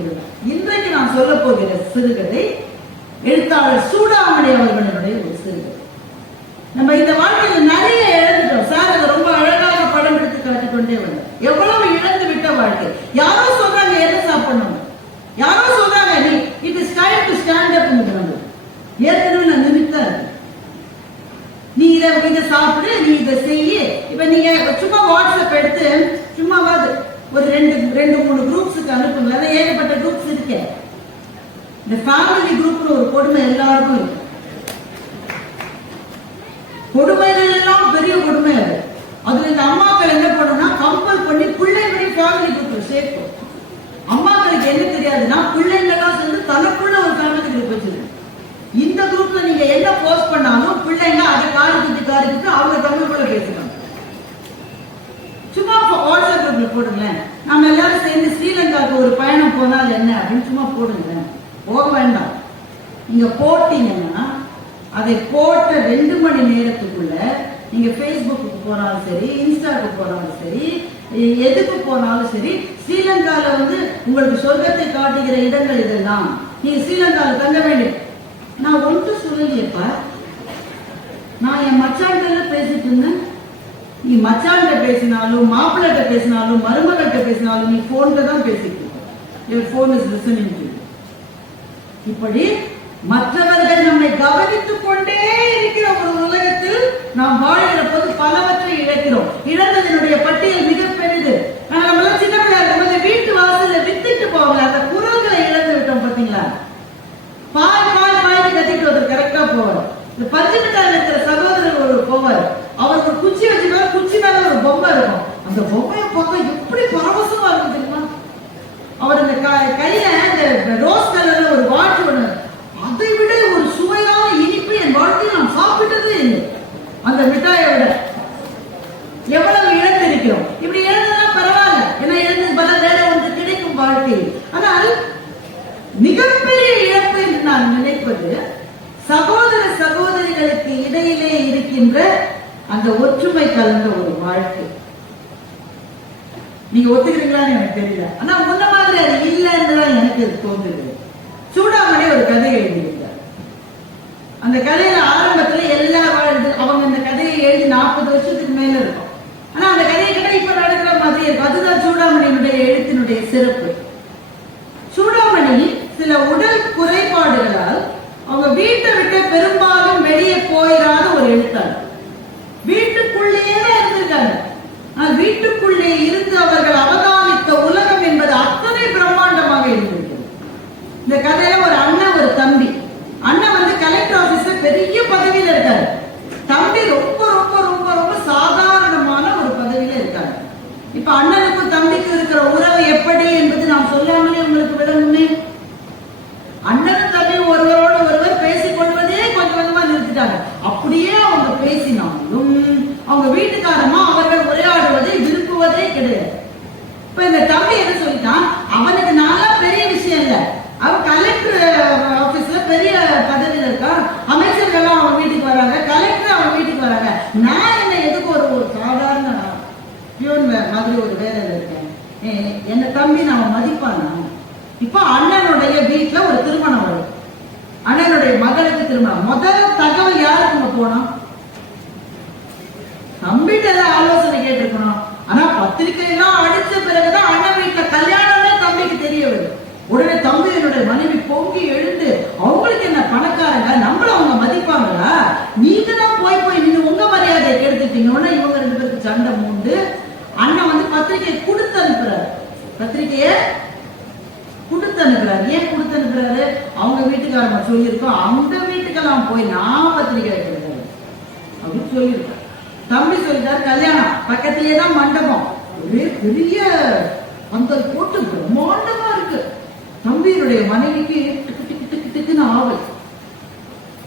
கொண்டிருக்கிறது. இன்றைக்கு நான் சொல்ல போகிற சிறுகதை எழுத்தாளர் சூடாமணி அவர்களுடைய ஒரு சிறுகதை. நம்ம இந்த வாழ்க்கையில் நிறைய இழந்துட்டோம். சார் அதை ரொம்ப அழகாக படம் எடுத்து காட்டிக்கொண்டே வந்தார். எவ்வளவு இழந்து விட்ட வாழ்க்கை. யாரோ சொல்றாங்க என்ன சாப்பிடணும், யாரோ சொல்றாங்க நீ it is time to stand up. ஏற்கனவே நான் நிமித்தா இருக்கு. நீ இதை சாப்பிடு, நீ இதை செய்ய. இப்ப நீங்க சும்மா வாட்ஸ்அப் எடுத்து சும்மாவாது ஒரு ரெண்டு மூணு குரூப்ஸுக்கு அனுப்புங்க. அதான் ஏகப்பட்ட குரூப்ஸ் இருக்கு. இந்த ஃபேமிலி குரூப்னு ஒரு கொடுமை எல்லாருக்கும் இருக்கு. கொடுமைகள் எல்லாம் பெரிய கொடுமை. அதுல இந்த அம்மாக்கள் என்ன பண்ணணும்னா கம்பல் பண்ணி பிள்ளைகளை ஃபேமிலி குரூப்ல சேர்க்கும். அம்மாக்களுக்கு என்ன தெரியாதுன்னா பிள்ளைங்கெல்லாம் சேர்ந்து தனக்குள்ள ஒரு ஃபேமிலி குரூப் வச்சிருக்கு. இந்த குரூப்ல நீங்க என்ன போஸ்ட் பண்ணாலும் பிள்ளைங்க அதை காரிக்கிட்டு அவங்க தமிழுக்குள்ள பேசுறாங்க. சும்மா வாட்ஸ்அப் குரூப்ல போடுங்களேன். நம்ம எல்லாரும் சேர்ந்து ஸ்ரீலங்காவுக்கு ஒரு பயணம் போனால் என்ன அப்படின்னு சும்மா போடுங்களேன். போக வேண்டாம். நீங்க போட்டீங்கன்னா அதை போட்ட 2 மணி நேரத்துக்குள்ள நீங்க பேஸ்புக்கு போனாலும் சரி, இன்ஸ்டாக்கு போனாலும் சரி, எதுக்கு போனாலும் சரி, ஸ்ரீலங்கால உங்களுக்கு சொர்க்கத்தை காட்டுகிற இடங்கள் இதெல்லாம். நீங்க ஸ்ரீலங்கால தங்க வேண்டும். நான் ஒன்று சொல்லலையப்பா. நான் என் மச்சான்கிட்ட பேசிட்டு இருந்தேன். நீ மச்சான்கிட்ட பேசினாலும், மாப்பிள்ளைகிட்ட பேசினாலும், மருமகிட்ட பேசினாலும், நீ போன்ல தான் பேசிட்டு இருக்க. Phone is listening to. இப்படி மற்றவர்கள் நம்மை கவனித்துக் கொண்டே இருக்கிற ஒரு உலகத்தில் நாம் வாழ்கிற போது பலவற்றை இழக்கிறோம். இழந்ததனுடைய பட்டியல் மிக பெரிது. நம்ம சின்ன பிள்ளையா இருக்கும்போது வீட்டு வாசல்ல வித்துட்டு போவாங்க. அந்த குரல்களை இழந்து விட்டோம். பாத்தீங்களா? பாய் பாய் பாய்க்கு கத்திட்டு ஒருத்தர் கரெக்டா போவார். இந்த பஞ்சு மிட்டாயில் இருக்கிற சகோதரர் ஒரு போவார். அவர் ஒரு குச்சி வச்சுருவாரு. குச்சி மேல ஒரு பொம்மை இருக்கும். அந்த பொம்மையை பார்க்க எப்படி பரவசமா இருக்கும் தெரியுமா? அவர் இந்த கையில இந்த ரோஸ் கலர்ல ஒரு வாட்ச் ஒண்ணு, அதை விட ஒரு சுவையான இனிப்பு என் வாழ்க்கையில் நான் சாப்பிட்டதே இல்லை. அந்த மிட்டாயை விட எவ்வளவு இழந்திருக்கிறோம். இப்படி இழந்ததுனா பரவாயில்ல, ஏன்னா இழந்தது பல வேற ஒன்று கிடைக்கும் வாழ்க்கையில். ஆனால் மிகப்பெரிய இழப்பு என்று நான் நினைப்பது சகோதர சகோதரிகளுக்கு இடையிலே இருக்கின்ற அந்த ஒற்றுமை கலந்த ஒரு வாழ்க்கை. நீங்க ஒத்துக்கிறீங்களான்னு எனக்கு தெரியல. ஆனா முன்ன மாதிரி அது இல்லைன்னு எனக்கு தோன்றுது. சூடாமணி ஒரு கதை எழுதியிருக்கார். அந்த கதையில ஆரம்பத்துல எல்லா அவங்க அந்த கதையை எழுதி 40 வருஷத்துக்கு மேல இருக்கும். ஆனா அந்த கதையை கிட்ட இப்ப நடக்கிற மாதிரி இருக்கும். அதுதான் சூடாமணியினுடைய எழுத்தினுடைய சிறப்பு. சூடாமணி சில உடல் குறைபாடுகளால் அவங்க வீட்டை விட்டு பெரும்பாலும் வெளியே போயிடாத ஒரு எழுத்தாளர். வீட்டுக்குள்ளேயே இருந்திருக்காங்க. வீட்டுக்குள்ளே இருந்து அவர்கள் அவதானித்த உலகம் என்பது அத்தனை பிரம்மாண்டமாக இருந்திருக்கிறது. இந்த கதையில ஒரு அண்ணன் ஒரு தம்பி. அண்ணன் கலெக்டர் ஆபீஸ்ல பெரிய பதவியில இருக்காரு. தம்பி ரொம்ப ரொம்ப ரொம்ப ரொம்ப சாதாரணமான ஒரு பதவியில இருக்காரு. இப்ப அண்ணனுக்கும் தம்பிக்கும் இருக்கிற உறவு எப்படி என்பது நாம் சொல்லாமலே உங்களுக்கு விளங்குமே. அண்ணனும் தம்பி ஒருவரோடு ஒருவர் பேசிக் கொள்வதே கொஞ்சம் கொஞ்சமா நிறுத்திட்டாங்க. அப்படியே அவங்க பேசினாலும் அவங்க வீட்டுக்காரமா அவர்கள் உரையாடுவதை விரும்புவதே கிடையாது. இப்ப இந்த தம்பி என்ன சொல்லிட்டான், அவனுக்கு நாளா பெரிய விஷயம் இல்ல, அவன் கலெக்டர் ஆபீஸ்ல பெரிய பதவியில இருக்கான், அமைச்சர்கள்லாம் அவன் வீட்டுக்கு வராங்க, கலெக்டர் அவன் வீட்டுக்கு வராங்க, நான் என்ன எதுக்கு ஒரு சாதாரண பியூன் மாதிரி ஒரு வேலையில இருக்கேன், என்ன தம்பி நான் மதிப்பானா? இப்ப அண்ணனுடைய வீட்டுல ஒரு திருமணம் வரும். அண்ணனுடைய மகளுக்கு திருமணம். முதல் தகவல் யாருக்கு போனோம்? தம்பிட்ட ஆலோசனை கேட்டிருக்கணும். ஆனா பத்திரிகை எல்லாம் அடிச்ச பிறகுதான் அண்ணன் வீட்டுல கல்யாணமே தம்பிக்கு தெரிய வரும். உடனே தம்பி என்னுடைய மனைவி பொங்கி எழுந்து, அவங்களுக்கு என்ன பணக்காரங்க, நம்மள அவங்க மதிப்பாங்களா, நீங்க தான் போய் நீங்க உங்க மரியாதையை கெடுத்துட்டீங்கன்னா இவங்க 2 பேருக்கு சண்டை மூண்டு அண்ணன் பத்திரிகை கொடுத்து அனுப்புறாரு. பத்திரிகையை கொடுத்து அனுப்புறாரு. ஏன் கொடுத்து அனுப்புறாரு? அவங்க வீட்டுக்காரங்க சொல்லியிருக்கோம், அந்த வீட்டுக்கெல்லாம் போய் நான் பத்திரிகை வைக்கிறேன் அப்படின்னு சொல்லியிருக்கேன். தம்பி சொல்லிட்டாரு, கல்யாணம் பக்கத்திலேயே தான் மண்டபம், ஒரே பெரிய பந்தல் போட்டு பிரம்மாண்டமா இருக்கு. தம்பியினுடைய மனைவிக்கு டிக்குன்னு ஆவல்.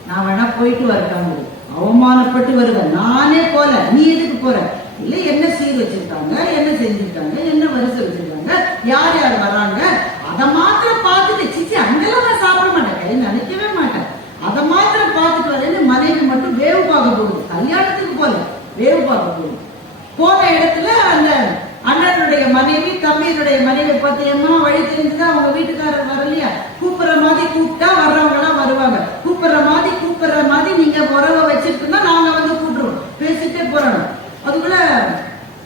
நான் வேணா போயிட்டு வரட்டாங்க, அவமானப்பட்டு வருவேன், நானே போல, நீ எதுக்கு போற? இல்ல என்ன சீர் வச்சிருக்காங்க, என்ன செஞ்சிருக்காங்க, என்ன வரிசை வச்சிருக்காங்க, யார் யார் வராங்க, அதை மாத்திரம் பார்த்துட்டு சிச்சி அங்கெல்லாம் நான் சாப்பிட மாட்டேன், நினைக்கவே மாட்டேன், அதை மாத்திரம் பார்த்துட்டு வரேன்னு மனைவி மட்டும் வேவு பார்க்க போகுது. கல்யாணத்துக்கு போல வேவு பார்க்க போகுது. போன இடத்துல அந்த அண்ணனுடைய மனைவி மனைவி தம்பியினுடைய மனைவி பார்த்தியம்மா வழி தெரிஞ்சுதான் அவங்க வீட்டுக்காரர் வரலையா, கூப்பிடுற மாதிரி கூப்பிட்டா வர்றவங்க எல்லாம் வருவாங்க, கூப்பிடுற மாதிரி நீங்க உறவை வச்சிருக்குன்னா நாங்க வந்து கூப்பிடுறோம், பேசிட்டே போறோம். அதுக்குள்ள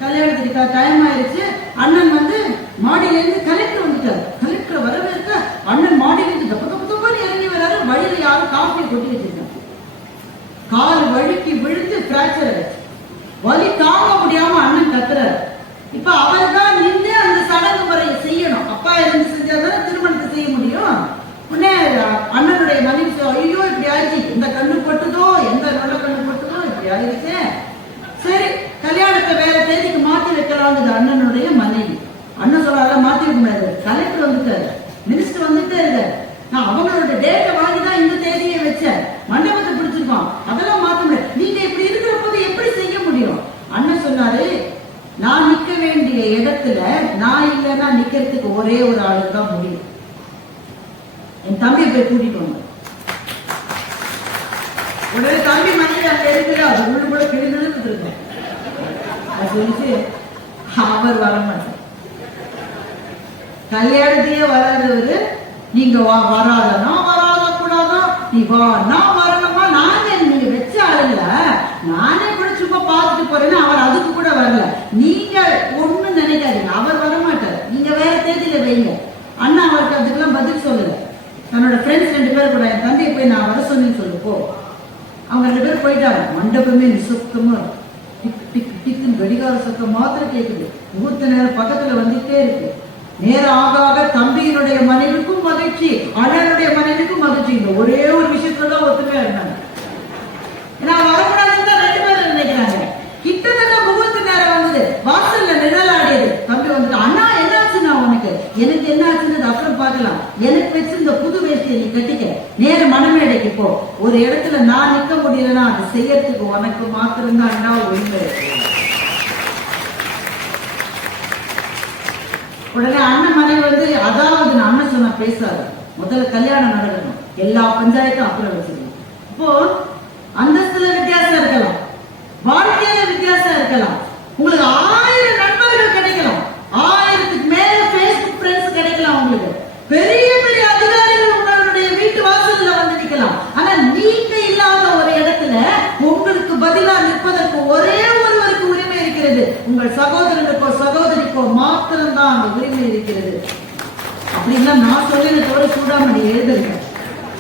கல்யாணத்துக்கு டைம் ஆயிடுச்சு. அண்ணன் வந்து மாடியில இருந்து கலெக்டர் வந்துட்டாரு. கலெக்டர் வரவேற்க அண்ணன் மாடியில இருந்து தப்பு தப்பு தப்புன்னு இறங்கி வராரு. வழியில யாரும் காஃபியை கொட்டி வச்சிருக்காங்க. கால் வழுக்கி விழுந்து பிராக்சர் ஆயிடுச்சு. வலி தாங்க முடியாம அண்ணன் கத்துறாரு. இப்ப அவர் தான் நின்று அந்த சடங்கு முறையை செய்யணும். அப்பா இருந்து செஞ்சாதான் திருமணத்தை செய்ய முடியும். உடனே அண்ணனுடைய மனைவி ஐயோ இப்படி ஆயிடுச்சு, இந்த கண்ணு போட்டுதோ எந்த நல்ல கண்ணு போட்டுதோ இப்படி ஆயிடுச்சு, சரி கல்யாணத்தை வேற தேதிக்கு மாத்தி வைக்கலாங்குது அண்ணனுடைய மனைவி. அண்ணன் சொல்ல மாத்தி வைக்க முடியாது, கலெக்டர் வந்துட்டாரு, மினிஸ்டர் வந்துட்டே இருக்காரு, நான் அவங்களோட டேட்டை வாங்கி தான் இந்த தேதியை வச்சேன், மண்டபத்தை பிடிச்சிருக்கோம், அதெல்லாம் மாத்த முடியாது, நீங்க இப்படி இருக்கிற போது எப்படி செய்ய முடியும்? அண்ணன் சொன்னாரு, நான் நிக்க வேண்டிய இடத்துல நான் இல்லைன்னா நிக்கிறதுக்கு ஒரே ஒரு ஆளுக்கு தான் முடியும். என் தம்பியை போய் கூட்டிட்டு வந்தேன். உடனே தம்பி மனைவி அங்க இருக்கிற அது உள்ள கூட கிழிந்து இருக்கேன் சொல்லிச்சு. அவர் வரமாட்டார், கல்யாணத்தையே வராதவரு, நீங்க வராதனா வராத கூடாதா, நீ வா நான் வரணுமா, நாங்க நீங்க வச்ச ஆளுல நானே கூட சும்மா பார்த்துட்டு போறேன்னு அவர் அதுக்கு கூட வரல. நீங்க ஒண்ணு நினைக்காதீங்க, அவர் வரமாட்டார், நீங்க வேற தேதியில வைங்க. அண்ணா அவருக்கு அதுக்கெல்லாம் பதில் சொல்லல. தன்னோட ஃப்ரெண்ட்ஸ் 2 பேர் கூட என் தம்பியை போய் நான் வர சொன்னேன்னு சொல்லு போ. அவங்க 2 பேரும் போயிட்டாங்க. மண்டபமே நிசப்தமா டிக் டிக் டிக்குன்னு கடிகார சத்தம் மாத்திரம் கேட்குது. முகூர்த்த நேரம் பக்கத்துல வந்துட்டே இருக்கு. நேரம் ஆக ஆக தம்பியினுடைய மனைவிக்கும் மகிழ்ச்சி, அண்ணனுடைய மனைவிக்கும் மகிழ்ச்சி. இந்த ஒரே ஒரு விஷயத்துலதான் ஒத்துமையா இருந்தாங்க. ஏன்னா வரக்கூடாதுன்னு தான் 2 பேரும் நினைக்கிறாங்க. கிட்டத்தட்ட முகூர்த்த நேரம் வந்தது, வாசல்ல நிழலாடியது. தம்பி வந்துட்டு அண்ணா என்னாச்சுன்னா உனக்கு, எனக்கு என்ன ஆச்சுன்னு அப்புறம் பார்க்கலாம், எனக்கு வச்சு இந்த புது வேஷ்டியை நீ கட்டிக்க, நேர மணமேடைக்கு போ. ஒரு இடத்துல நான் நிக்க முடியலன்னா அது செய்யறதுக்கு உனக்கு மாத்திரம்தான் அண்ணா உரிமை. உடனே அண்ணன் மனைவி வந்து அதாவது நான் அண்ணன் சொன்ன பேசாது, முதல்ல கல்யாணம் நடக்கணும், எல்லா பஞ்சாயத்தும் அப்புறம் வச்சிருக்கணும். இப்போ அந்தஸ்துல வித்தியாசம் இருக்கலாம், வாழ்க்கையில வித்தியாசம் இருக்கலாம், உங்களுக்கு 1000 நண்பர்கள் கிடைக்கலாம், 1000க்கு மேல பேஸ்புக் ஃப்ரெண்ட்ஸ் கிடைக்கலாம், உங்களுக்கு பெரிய பெரிய அதிகாரிகள் உங்களுடைய வீட்டு வாசல்ல வந்து நிக்கலாம். ஆனா நீங்க இல்லாத ஒரு இடத்துல உங்களுக்கு பதிலா நிற்பதற்கு ஒரே ஒருவருக்கு உரிமை இருக்கிறது, உங்கள் சகோதரனுக்கோ சகோதரிக்கோ மாத்திரம்தான் அந்த உரிமை இருக்கிறது. அப்படின்னா நான் சொல்லின தவிர சூடாமணி எழுதுங்க.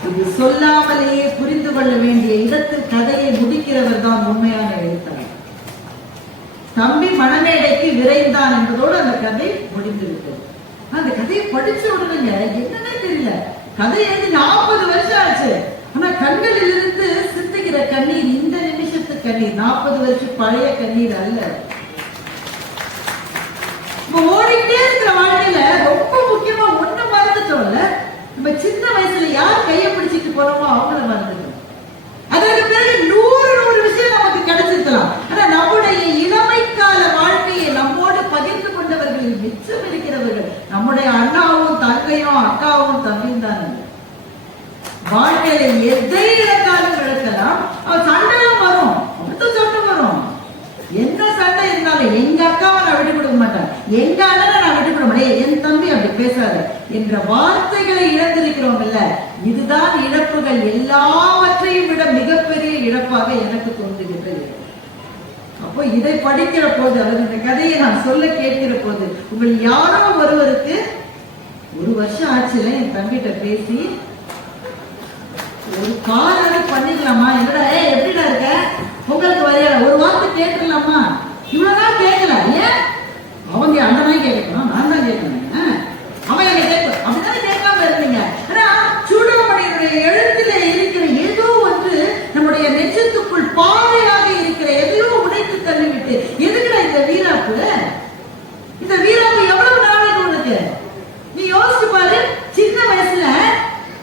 இது சொல்லாமலேயே புரிந்து கொள்ள வேண்டிய இடத்தில் கதையை முடிக்கிறவர் தான் உண்மையான எழுத்தாளர். தம்பி மணமேடைக்கு விரைந்தான் என்பதோடு அந்த கதை முடிந்து விட்டது. அந்த கதையை படிச்ச உடனே என்னன்னே தெரியல, கதை எழுதி 40 வருஷம் ஆச்சு. ஆனா கண்களில் இருந்து சிந்திக்கிற கண்ணீர் இந்த நிமிஷத்து கண்ணீர், 40 வருஷம் பழைய கண்ணீர் அல்ல. ஓடிக்கிட்டே இருக்கிற வாழ்க்கையில ரொம்ப முக்கியமா ஒண்ணு மறந்துட்டோம்ல, நம்ம சின்ன வயசுல யார் கையை பிடிச்சிட்டு போறோமோ அவங்கள மறந்துட்டோம். அதற்கு பிறகு 100 விஷயம் நமக்கு கிடைச்சிருக்கலாம். ஆனா நம்முடைய இளமைக்கால வாழ்க்கையை நம்மோடு பகிர்ந்து கொண்டவர்களில் மிச்சம் இருக்கிறவர்கள் நம்முடைய அண்ணாவும் தங்கையும் அக்காவும் தம்பியும் தான். வாழ்க்கையில எதை இழந்தாலும் இழக்கலாம், சண்டையும் வரும், அப்படித்தான் சண்டை வரும். என்ன சண்டை இருந்தாலும் எங்க அக்காவை நான் விட்டு கொடுக்க மாட்டேன், எங்க அண்ணனை நான் விட்டு கொடுக்க மாட்டேன், என் தம்பி அப்படி பேசாத என்ற வார்த்தைகளை இழந்திருக்கிறோம்ல, இதுதான் இழப்புகள் எல்லாவற்றையும் விட மிகப்பெரிய இழப்பாக எனக்கு தோன்றுகிறது. அப்போ இதை படிக்கிற போது அல்லது இந்த கதையை நான் சொல்ல கேட்கிற போது உங்கள் யாரோ ஒருவருக்கு 1 வருஷம் ஆச்சுல என் தம்பிகிட்ட பேசி ஒரு காரணி பண்ணிக்கலாமா, என்னடா எப்படிடா இருக்க, உங்களுக்கு வரையா ஒரு வார்த்தை கேட்கலாமா, இவ்வளவுதான் கேட்கல, ஏன் அவங்க அண்ணன் கேட்கணும், நான் தான் கேட்கணும், அவன் என்ன கேட்க அப்படித்தானே கேட்காம இருந்தீங்க. ஆனா சூடாமணியினுடைய எழுத்துல இருக்கிற ஏதோ ஒன்று நம்முடைய நெஞ்சத்துக்குள் பாவையாக இருக்கிற எதையோ உடைத்து தள்ளிவிட்டு எதுக்குடா இந்த வீராப்பு, இந்த வீராப்பு எவ்வளவு நாளைக்கு உனக்கு, நீ யோசிச்சு பாரு. சின்ன வயசுல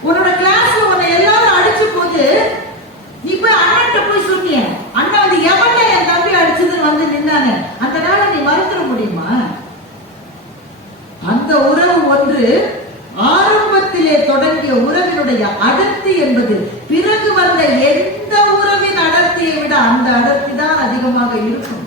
உன்னோட கிளாஸ்ல உன்னை எல்லாரும் அடிச்ச போது நீ போய் அண்ணன்ட்ட போய் சொன்னிய, அண்ணா வந்து எவன்டா என் தம்பி அடிச்சதுன்னு வந்து நின்னாங்க, அந்த நாளை நீ மறந்துட முடியுமா? அந்த உறவு ஒன்று ஆரம்பத்திலே தொடங்கிய உறவினுடைய அடர்த்தி என்பது பிறகு வந்த எந்த உறவின் அடர்த்தியை விட அந்த அடர்த்தி தான் அதிகமாக இருக்கும்.